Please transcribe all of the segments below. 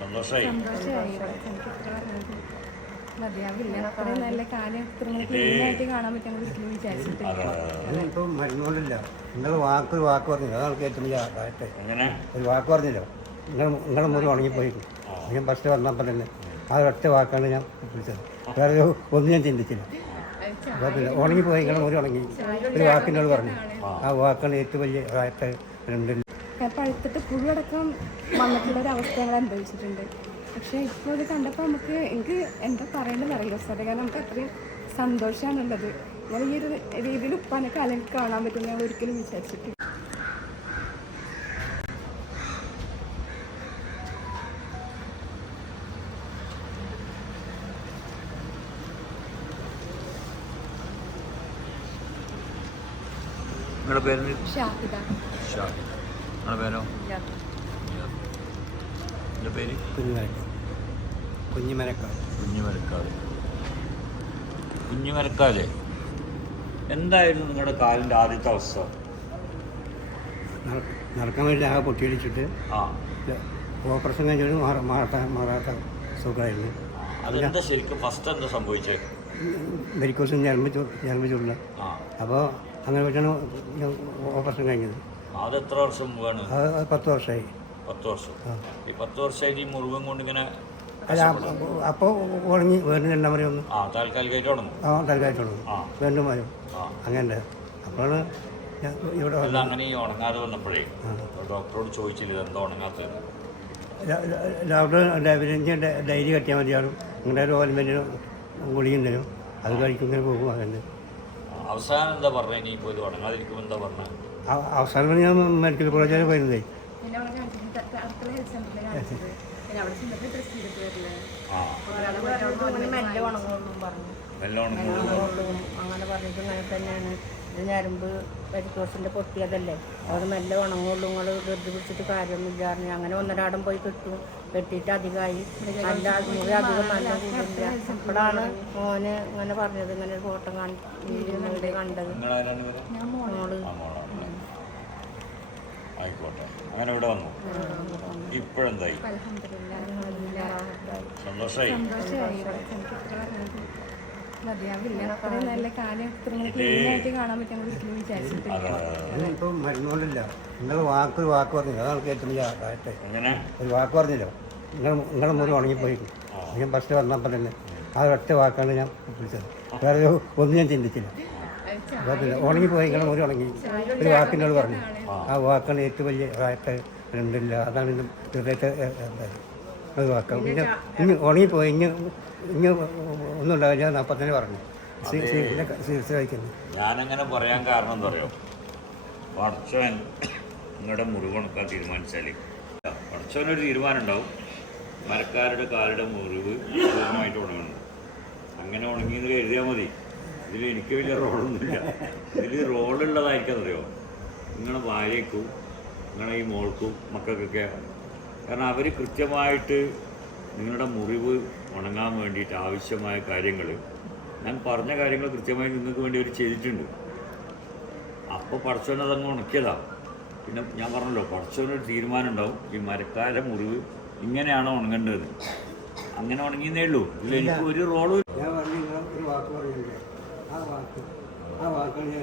സന്തോഷമായി. മതിയാവില്ല. അത്രയും നല്ല കാലം ക്ലീനായിട്ട് കാണാൻ പറ്റും ഒരിക്കലും വിചാരിച്ചിട്ടില്ല. ഇപ്പം മരുന്നുകൊണ്ടില്ല. നിങ്ങൾ വാക്ക് പറഞ്ഞില്ല, അതാണ് ഏറ്റവും വലിയ ആയിട്ട്. ഒരു വാക്ക് പറഞ്ഞില്ലോ, നിങ്ങളുടെ മുറി ഉണങ്ങിപ്പോയി. ഞാൻ ഫസ്റ്റ് വന്നപ്പോൾ തന്നെ ആ ഒറ്റ വാക്കാണ് ഞാൻ വിളിച്ചത്. വേറെ ഒന്നും ഞാൻ ചിന്തിച്ചില്ല. പിന്നെ ഉണങ്ങിപ്പോയി, നിങ്ങളുടെ മുറി ഉണങ്ങി, ഒരു വാക്കിനോട് പറഞ്ഞു. ആ വാക്കാണ് ഏറ്റവും വലിയ ആയിട്ട്. പഴുത്തിട്ട് പുഴുവടക്കം വന്നിട്ടുള്ളൊരവസ്ഥ ഞങ്ങൾ അനുഭവിച്ചിട്ടുണ്ട്. പക്ഷേ ഇപ്പോൾ ഇത് കണ്ടപ്പോൾ എനിക്ക് എന്താ പറയേണ്ടതെന്ന് അറിയില്ല സാറേ. കാരണം നമുക്ക് അത്രയും സന്തോഷമാണുള്ളത്. ഞാൻ ഈ ഒരു രീതിയിൽ ഉപ്പാനെ കാലം കാണാൻ പറ്റും ഞാൻ ഒരിക്കലും വിചാരിച്ചിട്ടില്ല. നിങ്ങളുടെ പേര്? ഷാഹിദ. നിങ്ങളുടെ പേരോ? എൻ്റെ പേര് കുഞ്ഞുമരക്കാല്. എന്തായിരുന്നു നിങ്ങളുടെ കാലിൻ്റെ ആദ്യത്തെ അവസ്ഥ? നടക്കാൻ വേണ്ടി ആകെ പൊട്ടിയടിച്ചിട്ട് ഓപ്പറേഷൻ കഴിഞ്ഞൊരു മാറാത്ത സുഖമായിരുന്നു. അതെന്താ ശരിക്കും ഫസ്റ്റ് എന്താ സംഭവിച്ചത്? വെരിക്കോസ് ഞരമ്പ് ചുരുള. അപ്പോൾ അങ്ങനെ വെച്ചാണ് ഓപ്പറേഷൻ കഴിഞ്ഞത്. അത് എത്ര വർഷം മുമ്പാണ്? അത് 10 വർഷമായി. 10 വർഷം. ഈ 10 വർഷമായിട്ട് ഈ മുറിവും കൊണ്ട് ഇങ്ങനെ അല്ല, അപ്പോൾ ഉണങ്ങി വീണ്ടും രണ്ടാം വരെ ഒന്ന് താൽക്കാലികമായിട്ട് ഉണങ്ങും. താൽക്കാലികമായിട്ട് ഉണങ്ങും, വീണ്ടും വരും. അങ്ങനെ അപ്പോഴാണ് ഇവിടെ അങ്ങനെ ഈ ഉണങ്ങാതെ വന്നപ്പോഴേ ഡോക്ടറോട് ചോദിച്ചില്ല എന്താ ഉണങ്ങാത്തത്? ഡോക്ടർ ഡയറി കട്ടിയാൽ മതിയാകും, നിങ്ങളുടെ ഒരു ഓയിൽമെൻറ്റിനും ഗുളികയും തരും, അത് കഴിക്കുന്നതിന് പോകും. അങ്ങനെ അവസാനം എന്താ പറഞ്ഞത്? ഇനിയിപ്പോൾ ഇത് ഉണങ്ങാതിരിക്കുമ്പോൾ എന്താ പറഞ്ഞത്? അവസാനം ഞാൻ മെഡിക്കൽ കോളേജിൽ പോയിരുന്നേ. അങ്ങനെ പറഞ്ഞിട്ട് ഇങ്ങനെ തന്നെയാണ് ഇത് ഞരമ്പ് വെരിക്കോസിൻ്റെ പൊട്ടിയതല്ലേ, അവിടെ മെല്ലെ ഉണങ്ങുള്ളൂ, നിങ്ങൾ ധൃതി പിടിച്ചിട്ട് കാര്യമൊന്നുമില്ല പറഞ്ഞു. അങ്ങനെ ഒന്നരാടം പോയി കെട്ടിയിട്ട് അധികമായി. നല്ല മുറി അധികം നല്ല കൂടില്ല. അപ്പോഴാണ് മോന് ഇങ്ങനെ പറഞ്ഞത്, ഇങ്ങനെ ഒരു ഫോട്ടോ കണ്ടത്. മോള് ആയിക്കോട്ടെ, അങ്ങനെ ഇവിടെ വന്നു. ഇപ്പോഴെന്തായി? സന്തോഷമായി. മതിയാവില്ല. അത്രയും നല്ല കാലം ക്ലീനായിട്ട് കാണാൻ പറ്റും ഒരിക്കലും വിചാരിച്ചിട്ടില്ല. ഇപ്പം മരുന്നുകൊണ്ടില്ല. നിങ്ങൾ വാക്ക് പറഞ്ഞില്ല, അതാണ് ഏറ്റവും വലിയ ആയിട്ട്. ഒരു വാക്ക് പറഞ്ഞില്ലോ, നിങ്ങളുടെ മുറി ഉണങ്ങിപ്പോയി. ഞാൻ ഫസ്റ്റ് വന്നപ്പോൾ തന്നെ ആ ഒറ്റ വാക്കാണ് ഞാൻ വിളിച്ചത്. വേറെ ഒന്നും ഞാൻ ചിന്തിച്ചില്ല. പിന്നെ ഉണങ്ങിപ്പോയി, നിങ്ങളുടെ മുറി ഉണങ്ങി, ഒരു വാക്കിനോട് പറഞ്ഞു. ആ വാക്കാണ് ഏറ്റവും വലിയ ആയിട്ട്. രണ്ടില്ല, അതാണ് ഹൃദയത്തെ അത് വാക്കാം. പിന്നെ ഇനി ഉണങ്ങിപ്പോയി, ഇനി ഒന്നും ഉണ്ടാവില്ല. ഞാൻ അപ്പം തന്നെ പറഞ്ഞു ചികിത്സ കഴിക്കുന്നു. ഞാനങ്ങനെ പറയാൻ കാരണം എന്താ പറയുക, പടച്ചവൻ നിങ്ങളുടെ മുറിവ് ഉണക്കാൻ തീരുമാനിച്ചാൽ പടച്ചവനൊരു തീരുമാനം ഉണ്ടാവും. മരക്കാരുടെ കാലുടെ മുറിവ് പൂർണ്ണമായിട്ട് ഉണങ്ങുന്നു. അങ്ങനെ ഉണങ്ങിയെന്ന് എഴുതിയാൽ മതി. ഇതിൽ എനിക്ക് വലിയ റോളൊന്നുമില്ല. ഇതിൽ റോളുള്ളതായിരിക്കാന്നറിയോ നിങ്ങളുടെ ഭാര്യയ്ക്കും നിങ്ങളുടെ ഈ മോൾക്കും മക്കൾക്കൊക്കെ. കാരണം അവർ കൃത്യമായിട്ട് നിങ്ങളുടെ മുറിവ് ഉണങ്ങാൻ വേണ്ടിയിട്ട് ആവശ്യമായ കാര്യങ്ങൾ, ഞാൻ പറഞ്ഞ കാര്യങ്ങൾ കൃത്യമായി നിങ്ങൾക്ക് വേണ്ടി അവർ ചെയ്തിട്ടുണ്ട്. അപ്പോൾ പടച്ചവൻ അതങ്ങ് ഉണക്കിയതാണ്. പിന്നെ ഞാൻ പറഞ്ഞല്ലോ, പടച്ചവനൊരു തീരുമാനം ഉണ്ടാവും. ഈ മരക്കാരുടെ മുറിവ് ഇങ്ങനെയാണോ ഉണങ്ങേണ്ടത്, അങ്ങനെ ഉണങ്ങിയെന്നേ ഉള്ളൂ. ഇതിൽ എനിക്ക് ഒരു റോളും. ഞാൻ ഒരു വാക്ക് പറഞ്ഞില്ലേ, ആ വാക്കാണ് ഞാൻ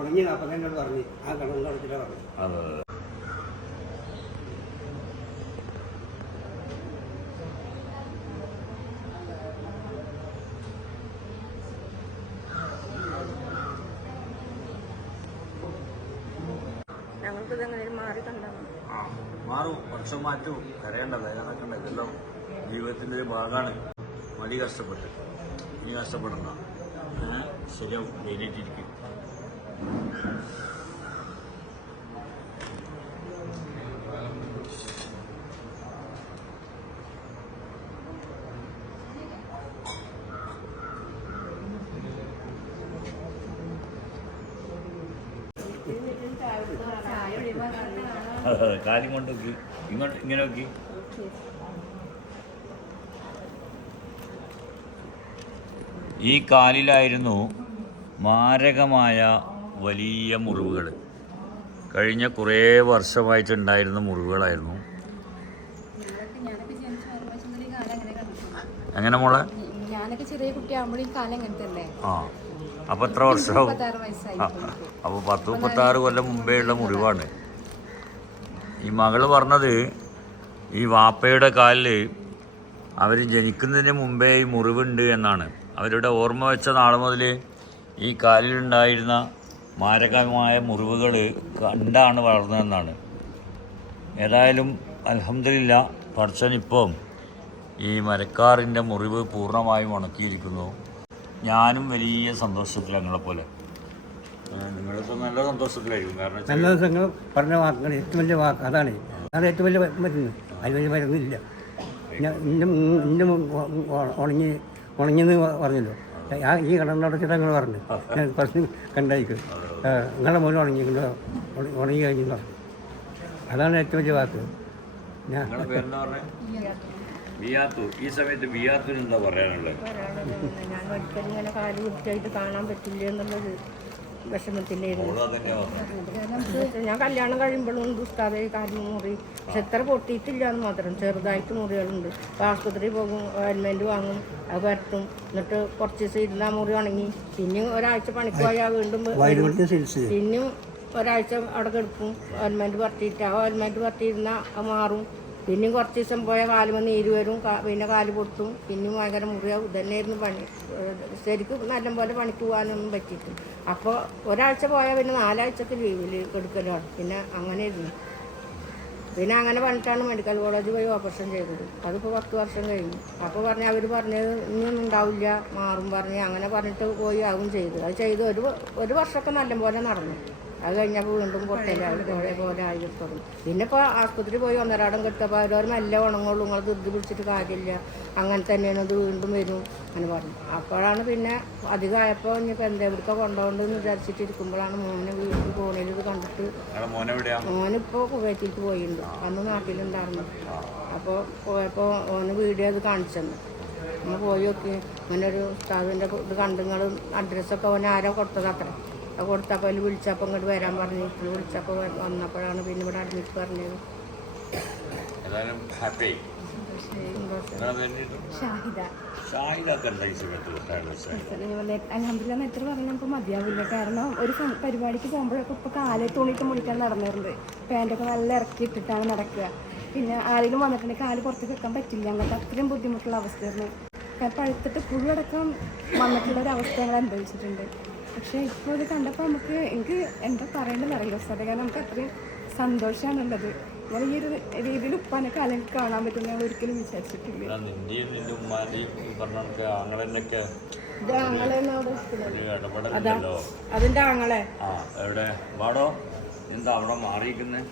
ഉണങ്ങിയത്. അപ്പം തന്നെ പറഞ്ഞു, ആ കടന്നു തുടച്ചിട്ടാണ് പറഞ്ഞു. അതെ. മാറും, പക്ഷം മാറ്റും, കരയേണ്ടത് കണക്കണ്ട. ഇതെല്ലാം ജീവിതത്തിൻ്റെ ഒരു ഭാഗമാണ്. മടി കഷ്ടപ്പെട്ട് നീ കഷ്ടപ്പെടണ്ട, ശരിയാവും. ധൈര്യമായിട്ടിരിക്കും. കാര്യം കൊണ്ട് നോക്കി, ഇങ്ങനെ നോക്കി. ഈ കാലിലായിരുന്നു മാരകമായ വലിയ മുറിവുകൾ. കഴിഞ്ഞ കുറേ വർഷമായിട്ടുണ്ടായിരുന്ന മുറിവുകളായിരുന്നു. എങ്ങനെ മോളെ? ഞാനൊക്കെ ചെറിയ കുട്ടിയാകുമ്പോൾ ഈ കാലം എങ്ങനെ തന്നെ. ആ, അപ്പോൾ എത്ര വർഷമാവും? അപ്പോൾ 36 കൊല്ലം മുമ്പേ ഉള്ള മുറിവാണ്. ഈ മകള് പറഞ്ഞത് ഈ വാപ്പയുടെ കാലിൽ അവർ ജനിക്കുന്നതിന് മുമ്പേ ഈ മുറിവുണ്ട് എന്നാണ്. അവരുടെ ഓർമ്മ വെച്ച നാൾ മുതൽ ഈ കാലിലുണ്ടായിരുന്ന മാരകമായ മുറിവുകൾ കണ്ടാണ് വളർന്നതെന്നാണ്. ഏതായാലും അൽഹംദുലില്ലാ, പടച്ചോൻ ഇപ്പം ഈ മരക്കാറിൻ്റെ മുറിവ് പൂർണ്ണമായും ഉണക്കിയിരിക്കുന്നു. ഞാനും വലിയ സന്തോഷത്തിൽ ഞങ്ങളെപ്പോലെ. നിങ്ങളിപ്പോൾ നല്ല സന്തോഷത്തിലായിരിക്കും. കാരണം നല്ല ദിവസങ്ങൾ പറഞ്ഞ വാക്കുകൾ ഏറ്റവും വലിയ വാക്ക് അതാണ്. അത് ഏറ്റവും വലിയ മരുന്ന്. അതിന് വലിയ മരുന്നില്ല. ഇന്ന ഉണങ്ങിയെന്ന് പറഞ്ഞല്ലോ. ഈ കടന്നടച്ചിട്ട് നിങ്ങൾ പറഞ്ഞു ഞാൻ പ്രശ്നം കണ്ടായിക്കും നിങ്ങളുടെ മുന്നിൽ ഉണങ്ങി കഴിഞ്ഞു പറഞ്ഞു. അതാണ് ഏറ്റവും വലിയ വാക്ക്. ഈ സമയത്ത് ബിയാത്തിന് എന്താ പറയാനുള്ളത്? ഞാൻ ഒരിക്കലും ഇങ്ങനെ കാല് വൃത്തിയായിട്ട് കാണാൻ പറ്റില്ല എന്നുള്ളത് വിഷമത്തിലായിരുന്നു. ഞാൻ കല്യാണം കഴിയുമ്പോഴും ഉണ്ട് ഉസ്താദെ കാലിന് മുറി, പക്ഷെ എത്ര പൊട്ടിയിട്ടില്ല എന്ന് മാത്രം. ചെറുതായിട്ട് മുറികളുണ്ട്. അപ്പോൾ ആശുപത്രിയിൽ പോകും, ഓയിൻമെൻറ്റ് വാങ്ങും, അത് പരത്തും. എന്നിട്ട് കുറച്ച് ദിവസം ഇരുന്ന് ആ മുറി ഉണങ്ങി. പിന്നെ ഒരാഴ്ച പണിക്ക് പോയാൽ വീണ്ടും പിന്നെയും ഒരാഴ്ച അവിടെ കിടക്കും. ഓയിൻമെൻറ്റ് പരത്തിയിട്ട് ആ ഓയിൻമെൻറ്റ് പരത്തിയിരുന്നാൽ അത് മാറും. പിന്നെയും കുറച്ച് ദിവസം പോയാൽ കാലുമ്പോൾ നീര് വരും, പിന്നെ കാല് പൊട്ടും, പിന്നെയും ഭയങ്കര മുറിയാവും. ഇതന്നെയായിരുന്നു പണി. ശരിക്കും നല്ലപോലെ പണിക്ക് പോകാനൊന്നും പറ്റിയിട്ട്. അപ്പോൾ ഒരാഴ്ച പോയാൽ പിന്നെ 4 ആഴ്ചക്ക് ലീവിൽ കൊടുക്കലാണ്. പിന്നെ അങ്ങനെയായിരുന്നു. പിന്നെ അങ്ങനെ പറഞ്ഞിട്ടാണ് മെഡിക്കൽ കോളേജ് പോയി ഓപ്പറേഷൻ ചെയ്തത്. അതിപ്പോൾ 10 വർഷം കഴിഞ്ഞു. അപ്പോൾ അവർ പറഞ്ഞത് ഇനിയൊന്നും ഉണ്ടാവില്ല, മാറും പറഞ്ഞ് അങ്ങനെ പറഞ്ഞിട്ട് പോയി അതും ചെയ്തു. അത് ചെയ്ത് ഒരു വർഷമൊക്കെ നല്ലപോലെ നടന്നു. അത് കഴിഞ്ഞപ്പോൾ വീണ്ടും പൊട്ടലായി പോലെ ആയി തുടങ്ങി. പിന്നെ ഇപ്പോൾ ആശുപത്രി പോയി ഒന്നരാടം കിട്ടപ്പോൾ അവർ നല്ല ഉണങ്ങുള്ളൂ, നിങ്ങൾ ധൃതി പിടിച്ചിട്ട് കാര്യമില്ല, അങ്ങനെ തന്നെയാണ് ഇത് വീണ്ടും വരും എന്ന് പറഞ്ഞു. അപ്പോഴാണ് പിന്നെ അധികമായപ്പോൾ ഇനിയിപ്പോൾ എന്താ എവിടേക്ക് കൊണ്ടുപോകണ്ടെന്ന് വിചാരിച്ചിട്ടിരിക്കുമ്പോഴാണ് മോനെ വീട്ടിൽ ഫോണിൽ ഇത് കണ്ടിട്ട്. മോനിപ്പോൾ കുവൈറ്റിലേക്ക് പോയിട്ടുണ്ട്, അന്ന് നാട്ടിലുണ്ടായിരുന്നു. അപ്പോൾ പോയപ്പോൾ ഓന് വീഡിയോ അത് കാണിച്ചെന്ന്. നമ്മൾ പോയി നോക്കി അങ്ങനെ ഒരു ഉസ്താദിൻ്റെ ഇത് കണ്ട് നിങ്ങൾ അഡ്രസ്സൊക്കെ ഓനെ ആരോ കൊടുത്തത് അത്ര. അത് കൊടുത്തപ്പോൾ അതിൽ വിളിച്ചപ്പോൾ ഇങ്ങോട്ട് വരാൻ പറഞ്ഞു. വിളിച്ചപ്പോൾ വന്നപ്പോഴാണ് പിന്നെ ഇവിടെ അഡ്മിറ്റ് പറഞ്ഞത്. അൽഹംദുലില്ലാ എത്ര പറഞ്ഞാൽ നമുക്ക് മതിയാവില്ല. കാരണം ഒരു പരിപാടിക്ക് പോകുമ്പോഴൊക്കെ ഇപ്പോൾ കാല് തുണിയിട്ട് മുടിക്കാൻ നടന്നിരുന്നത്. പാൻറ്റൊക്കെ നല്ല ഇറക്കി ഇട്ടിട്ടാണ് നടക്കുക. പിന്നെ ആരെങ്കിലും വന്നിട്ടുണ്ടെങ്കിൽ കാല് പുറത്തേക്ക് വെക്കാൻ പറ്റില്ല. അങ്ങനത്തെ അത്രയും ബുദ്ധിമുട്ടുള്ള അവസ്ഥയായിരുന്നു. പഴുത്തിട്ട് പുഴുവടക്കം വന്നിട്ടുള്ള ഒരു അവസ്ഥ ഞങ്ങൾ അനുഭവിച്ചിട്ടുണ്ട്. പക്ഷേ ഇപ്പോൾ ഇത് കണ്ടപ്പോൾ എനിക്ക് എന്താ പറയേണ്ടതെന്ന് അറിയില്ല സാറേ. കാരണം നമുക്ക് അത്രയും സന്തോഷമാണുള്ളത്. ഞാൻ ഈ ഒരു രീതിയിൽ ഉപ്പാനെ കാലം കാണാൻ പറ്റും ഞാൻ ഒരിക്കലും വിചാരിച്ചിട്ടില്ല. അതിന്റെ ആങ്ങളെ എവിടെ വാടോ എന്താ അവിടെ മാറിയിരിക്കുന്നത്?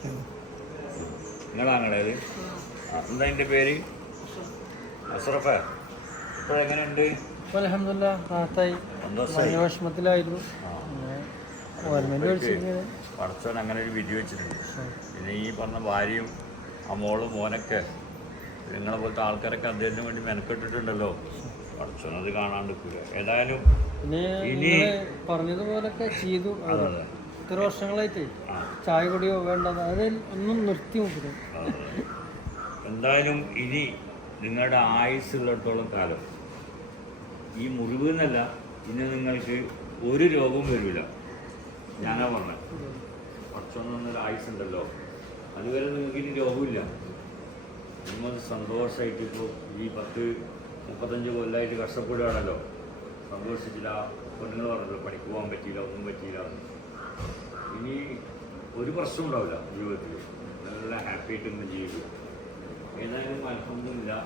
നിങ്ങളാങ്ങളേത്? എന്താ എൻ്റെ പേര്? അഷ്റഫേ. ഇപ്പോഴെങ്ങനെയുണ്ട്? അൽഹംദുലില്ലാ റാഹത്തായി. വിഷമത്തിലായിരുന്നു. പടച്ചോൻ അങ്ങനെ ഒരു വിധി വെച്ചിട്ടുണ്ട്. പിന്നെ ഈ പറഞ്ഞ ഭാര്യയും ആ മോളും മോനൊക്കെ നിങ്ങളെ പോലത്തെ ആൾക്കാരൊക്കെ അദ്ദേഹത്തിന് വേണ്ടി മെനക്കെട്ടിട്ടുണ്ടല്ലോ. പടച്ചോൻ അത് കാണാണ്ടിരിക്കുക. ഏതായാലും ഇനി പറഞ്ഞതുപോലൊക്കെ ചെയ്തു. ഇത്ര വർഷങ്ങളായിട്ട് ചായ കുടിയോ വേണ്ട അതിൽ ഒന്നും നിർത്തി നോക്കുക. എന്തായാലും ഇനി നിങ്ങളുടെ ആയുസ്സുള്ളിടത്തോളം കാലം ഈ മുറിവ് എന്നല്ല, ഇനി നിങ്ങൾക്ക് ഒരു രോഗവും വരില്ല. ഞാനാ പറഞ്ഞത്. കുറച്ചൊന്നൊരു ആയുസ്സുണ്ടല്ലോ, അതുവരെ നിങ്ങൾക്ക് ഇനി രോഗമില്ല. നിങ്ങൾ സന്തോഷമായിട്ട് ഇപ്പോൾ ഈ 10-35 കൊല്ലമായിട്ട് കഷ്ടപ്പെടുകയാണല്ലോ. സന്തോഷിച്ചില്ല. പെണ്ണുങ്ങൾ പറഞ്ഞല്ലോ പണിക്ക് പോകാൻ പറ്റിയില്ല, ഒന്നും പറ്റിയില്ല. ഇനി ഒരു പ്രശ്നം ഉണ്ടാവില്ല ജീവിതത്തിൽ. നല്ല ഹാപ്പി ആയിട്ട് ഇങ്ങനെ ജീവിക്കും. ഏതായാലും അൽഹംദുലില്ലാ.